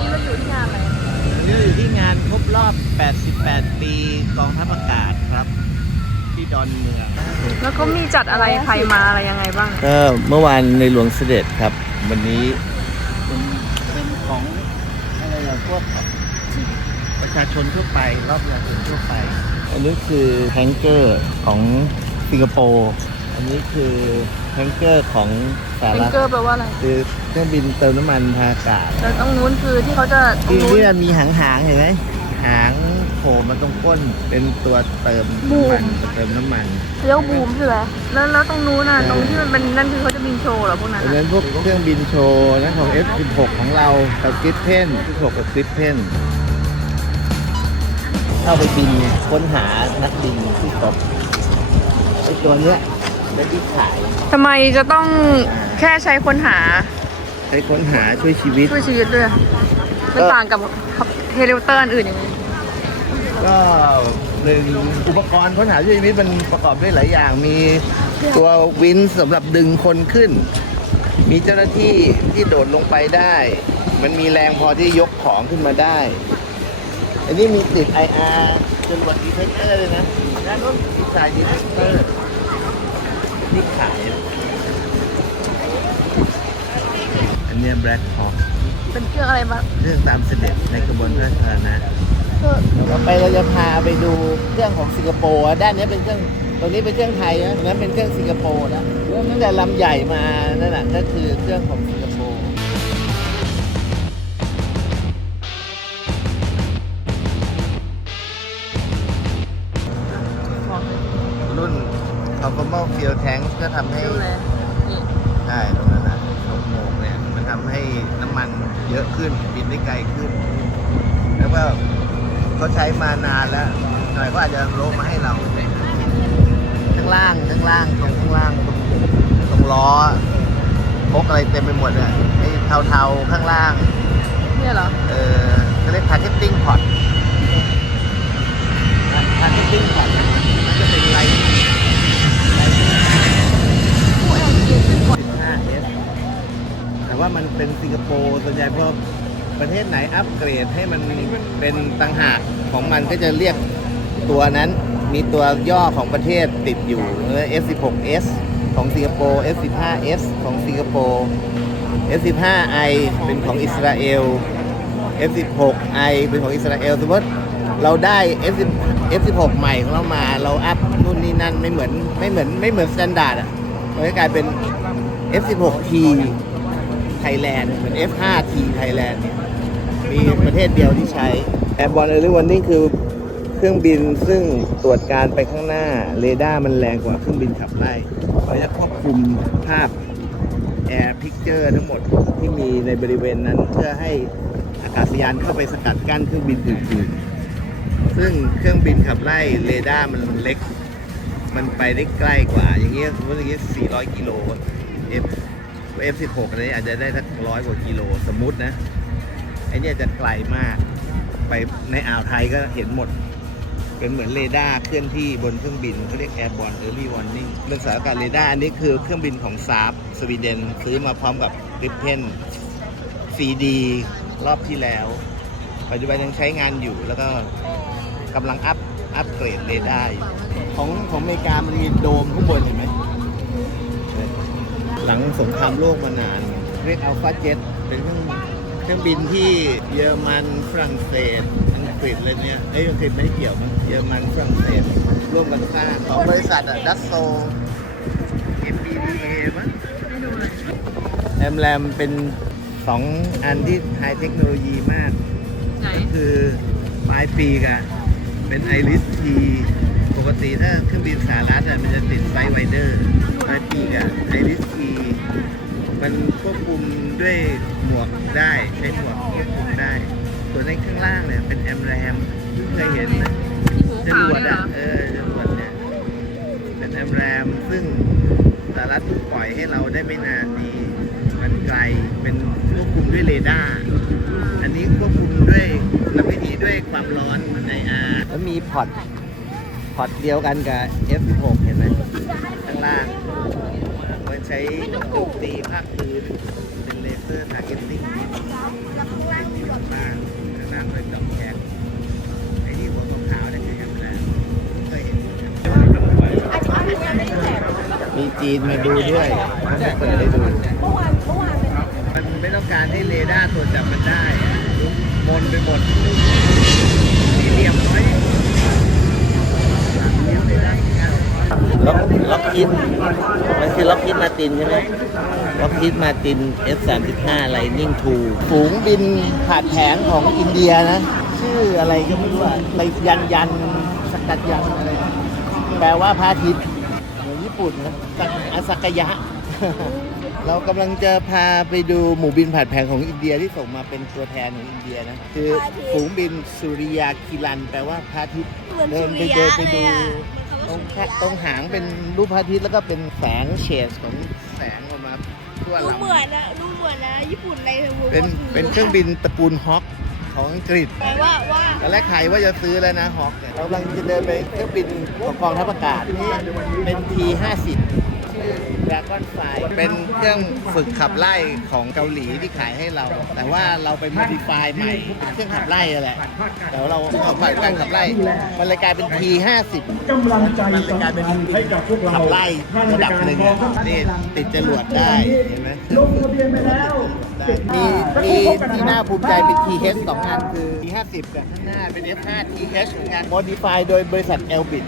นี้เราอยู่ที่งานอะไรวันนี้เราอยู่ที่งานครบรอบ 88 ปีกองทัพอากาศครับ ที่ดอนเมืองแล้วเขามีจัดอะไรใครมาอะไรยังไงบ้าง ก็เมื่อวานในหลวงเสด็จครับ วันนี้เป็นเป็นของอะไรอะพวกประชาชนทั่วไปรอบประชาชนทั่วไป อันนี้คือแฮงเกอร์ของสิงคโปร์ อันนี้คือแฮงเกอร์ของสหเป็นรัฐเกอร์แปลว่าอะไรคือเครื่องบินเติมน้ำมันทางอากาศแล้วตรงนู้นคือที่เขาจะตรงที่นู้นนี่มันมีหางหางๆเห็นไหมหางโผล่มาตรงก้นเป็นตัวเติมบูน้ำมมันเติมน้ำมัน เรียกว่าบูมใช่ไหมแล้วแล้วตรงนู้นน่ะใช่ตรงที่มันเป็นนั่นคือเขาจะบินโชว์เหรอพวกนั้นดังน่ะนั้นพวกเครื่องบินโชว์นะของ F16 ของเรากับกริปเพน16กับกริปเพนเข้าไปบินค้นหานักบินที่ตกไอตัวเนี้ย เป็นที่ขายทำไมจะต้องแค่ใช้ค้นหาใช้ค้นหาช่วยชีวิต ช่วยชีวิตด้วยมันต่างกับเฮลิคอปเตอร์อันอื่นยังไงก็หนึ่งอุปกรณ์ค้นหาช่วยชีวิตมันประกอบด้วยหลายอย่าง มีตัววินสำหรับดึงคนขึ้น มีเจ้าหน้าที่ที่โดดลงไปได้ มันมีแรงพอที่ยกของขึ้นมาได้ อันนี้มีติด IR จนวัดดีเทคเตอร์เลยนะด้านโน้นดีไซน์ดีเทคเตอร์ ที่ขาย อันเนี้ย Black Hawk เป็นเครื่องอะไรมาเรื่องตามเสด็จในกระบวนพระราชทานะเออต่อไปเราจะพาไปดูเครื่องของสิงคโปร์อะด้านนี้เป็นเครื่องตรงนี้เป็นเครื่องไทยนะตรงนั้นเป็นเครื่องสิงคโปร์นะเริ่มตั้งแต่ลำใหญ่มานั่นแหละก็คือเครื่องของสิง Conformal Fuel Tank ก็ทำให้ดูแลนี่ใช่ตรงนั้นนะโฉมโหมกเนี่ยมันทำให้น้ำมันเยอะขึ้นบินได้ไกลขึ้น แล้วก็เขาใช้มานานแล้วหน่อยก็อาจจะโลมาให้เราข้างล่างข้างล่างตรงข้างล่างตรงตรงล้อพกอะไรเต็มไปหมดเลยไอ้เทาๆข้างล่าง เนี่ยเหรอ เออเขาเรียก targeting pod targeting pod มันจะเป็นไรผู้ ว่ามันเป็นสิงคโปร์ส่วนใหญ่พอประเทศไหนอัปเกรดให้มันเป็นต่างหากของมันก็จะเรียกตัวนั้นมีตัวย่อของประเทศติดอยู่เออ F16S ของสิงคโปร์ F15S ของสิงคโปร์ F15I เป็นของอิสราเอล F16I เป็นของอิสราเอลสมมติเราได้ F10 F16 ใหม่ของเรามาเราอัพนู่นนี่นั่นไม่เหมือนไม่เหมือนไม่เหมือนสแตนดาร์ดอะมันก็กลายเป็น F16T Thailand เหมือน F5T Thailand เนี่ยมีประเทศเดียวที่ใช้ Airborne Early Warning คือเครื่องบินซึ่งตรวจการไปข้างหน้าเรดาร์มันแรงกว่าเครื่องบินขับไล่เขาจะควบคุมภาพ Air Picture ทั้งหมดที่มีในบริเวณนั้นเพื่อให้อากาศยานเข้าไปสกัดกั้นเครื่องบินอื่นๆ ซึ่งเครื่องบินขับไล่เรดาร์มันเล็ก มันไปได้ใกล้กว่า อย่างเงี้ยสมมติอย่างเงี้ย400 กิโล F F16 อันนี้อาจจะได้สักร้อยกว่ากิโลสมมุตินะไอเนี่ยจะไกลมาก ไปในอ่าวไทยก็เห็นหมด เป็นเหมือนเรดาร์เคลื่อนที่บนเครื่องบินเขาเรียก Airborne Early Warning เรื่องสารอากาศเรดาร์อันนี้คือเครื่องบินของซาร์สวีเดนซื้อมาพร้อมกับ Gripen 4D รอบที่แล้ว ปัจจุบันยังใช้งานอยู่แล้วก็กำลังอัพอัพเกรดเรดาร์ของของอเมริกามันมีโดมข้างบนเห็นไหม หลังสงครามโลกมานาน เรียกอัลฟาเจ็ตเป็นเครื่องเครื่องบินที่เยอรมันฝรั่งเศสอังกฤษอะไรเนี่ยเอ้ยอังกฤษไม่ได้เกี่ยวมั้งเยอรมันฝรั่งเศสร่วมกันสร้างของบริษัทอะดัสโซ MBDA มั้งแอมแรมเป็นสองอันที่ไฮเทคโนโลยีมาก ไหนคือปลายปีกอะเป็นไอริสทีปกติถ้าเครื่องบินสหรัฐอะมันจะติดไซไวเดอร์ปลายปีกอะไอริสที มันควบคุมด้วยหมวกได้ใช้หมวกควบคุมได้ ส่วนในข้างล่างเนี่ยเป็นแอมแรมเพิ่งเคยเห็นนะที่หูจขาวรวดเนี่ยเหรอะอเออจรวดเนี่ยเป็นแอมแรมซึ่งสหรัฐเพิ่งปล่อยให้เราได้ไม่นานนี้มันไกลเป็นควบคุมด้วยเรดาร์ อันนี้ควบคุมด้วยระวิธีด้วยความร้อนในอาแล้วมีพอร์ตพอร์ตเดียวกันกับ F16 เห็นไหมข้างล่างมัน ใช้โจมตีภาคพื้นเป็นเลเซอร์ทาร์เก็ตติ้งที่มันมากข้างล่าเป็นดอกแคกไอ้นี่หัวขาวๆนี่ยคือแอมแลนเคยเห็นมีจีนมาดูด้วยมันไม่เคยได้ดูมันไม่ต้องการให้เรดาร์ตรวจจับมันได้บนไปหมดสี่เรียมน้อย ล็อกล็อกคิดมันคือล็อกคิดมาตินใช่ไหมล็อกคิดมาติน F35 Lightning II ฝูงบินผ่านแผงของอินเดียนะ ชื่ออะไรก็ไม่รู้อะไปยันยันสกัดยันอะไรนะแปลว่าพระอาทิตย์เหมือนญี่ปุ่นนะสักอาสักยะ เรากำลังจะพาไปดูหมู่บินผ่านแผงของอินเดียที่ส่งมาเป็นตัวแทนของอินเดียนะ คือพระอาทิตย์ฝูงบินสุริยาคิรัน แปลว่าพระอาทิตย์เหมือนเดิสุนไปริเดิยะนไปเลดูยอะ ตรงแค่ตรงหางเป็นรูปพระอาทิตย์แล้วก็เป็นแสงเฉดของแสงออกมาทั่วดูลำเหมือนนะดูเหมือนนะ ญี่ปุ่นในวเป็นเป็นเครื่องบินตระกูลฮอคของอังกฤษแปลว่าว่าตอนแรกใครว่าจะซื้อแล้วนะฮอคเนี่ยเรากำลังจะเดินไปเครื่องบินของกองทัพอากาศนี่เป็น T50 ชื่อ Dragon Fly เป็นเครื่องฝึกขับไล่ของเกาหลีที่ขายให้เรา แต่ว่าเราไป modify ใหม่เครื่องขับไล่นั่นแหละเดี๋ยวเราเอาไปเครื่องขับไล่มันเลยกลายเป็น T50 กำลังใจมันเลยกลายเป็นให้กับพวกเราขับไล่ระดับหนึ่งอะนี่ติดจรวดได้เห็นไหมลงทะเบียนไปแล้วมีมีที่น่าภูมิใจเป็น TH สองอันคือ T50 กับข้างหน้าเป็น F5 TH เหมือนกัน modify โดยบริษัท Elbit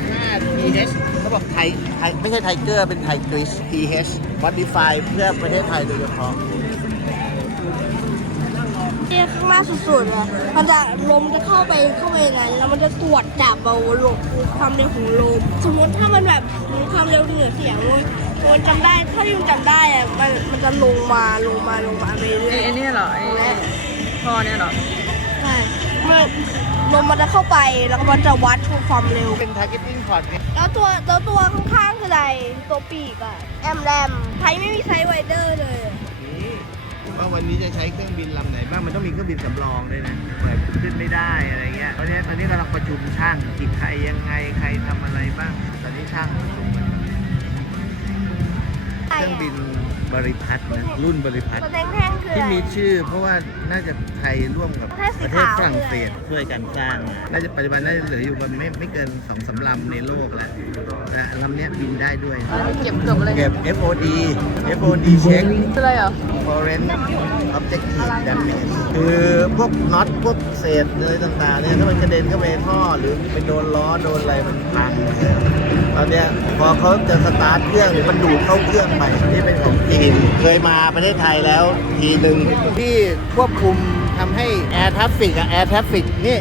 F5 TH เขาบอกไทยไทยไม่ใช่ไทเกอร์เป็นไทกริส TH modify เพื่อประเทศไทยโดยเฉพาะที่ข้างหน้าสุดๆอะมันจะลมจะเข้าไปเข้าไปอย่างนั้นแล้วมันจะตรวจจับเอาลมความเร็วของลม สมมติถ้ามันแบบมีความเร็วเหนือเสียงมันจำได้ถ้ายุงจำได้อะมันมันจะลงมาลงมาลงมาไปเรื่ไอ้อยไอ้นี่เหรอไอ้ท่อเนี่ยเหรอใช่มัน ลมมันจะเข้าไปแล้วก็มันจะวัดความเร็ว เป็น targeting port เนี่ยแล้วตัวแล้วตัวข้างๆคืออะไรตัวปีกอะแอมแรมไทยไม่มีไซส์ไวเดอร์เลยอะนี่ว่าวันนี้จะใช้เครื่องบินลำไหนบ้าง มันต้องมีเครื่องบินสำรองด้วยนะเปิดขึ้นไม่ได้อะไรเงี้ยตอนนี้ตอนนี้กำลังประชุมช่างกี่ใครยังไงใครทำอะไรบ้าง ตอนนี้ช่างประชุมกันเครื่องบินบริพัตรนะรุ่นบริพัตร ตัวแท่งๆ คือที่อะไร มีชื่อเพราะว่าน่าจะไทยร่วมกับประเทศสีประเทศขาว ฝรั่งเศสช่วยกันสร้างมาน่าจะปัจจุบันน่าจะเหลืออยู่มันไม่ไม่เกินสองสามลำในโลกแล้วแต่ลำเนี้ยบินได้ด้วย เก็บเกือบเลยเก็บ FOD FOD เช็ค คืออะไรเหรอ foreign objective damage คือพวกน็อตพวกเศษอะไรต่างๆเนี่ยถ้ามันกระเด็นเข้าไปในท่อ หรือไปโดนล้อโดนอะไรมันพังตอนเนี้ยพอเขาจะสตาร์ทเครื่องหรือมันดูดเข้าเครื่องไปนี่เป็นของจีนเคยมาประเทศไทยแล้วทีหนึ่งที่ควบคุมทำให้ air traffic กับ air traffic นี่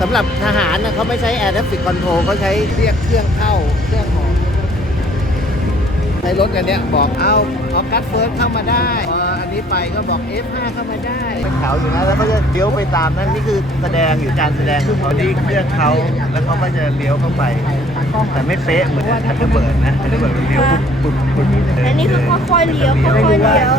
สำหรับทหารนะเขาไม่ใช้ air traffic control เขาใช้เรียกเครื่องเข้าเครื่องออกในรถกันเนี้ยบอกเอาเอากัดเฟิร์สเข้ามาได้พออันนี้ไปก็บอก F5 เข้ามาได้เป็นแถวอยู่นะแล้วก็จะเลี้ยวไปตามนั้นนี่คือแสดงอยู่การแสดงของเขาที่เครื่องเขาแล้วเขาก็จะเลี้ยวเข้าไป แต่ไม่เป๊ะเหมือนทันเดอร์เบิร์ดนะทันเดอร์เบิร์ดมันเลี้ยวปุ๊บปุ๊บปุ๊บอันนี้คือค่อยๆเลี้ยวค่อยๆเลี้ยว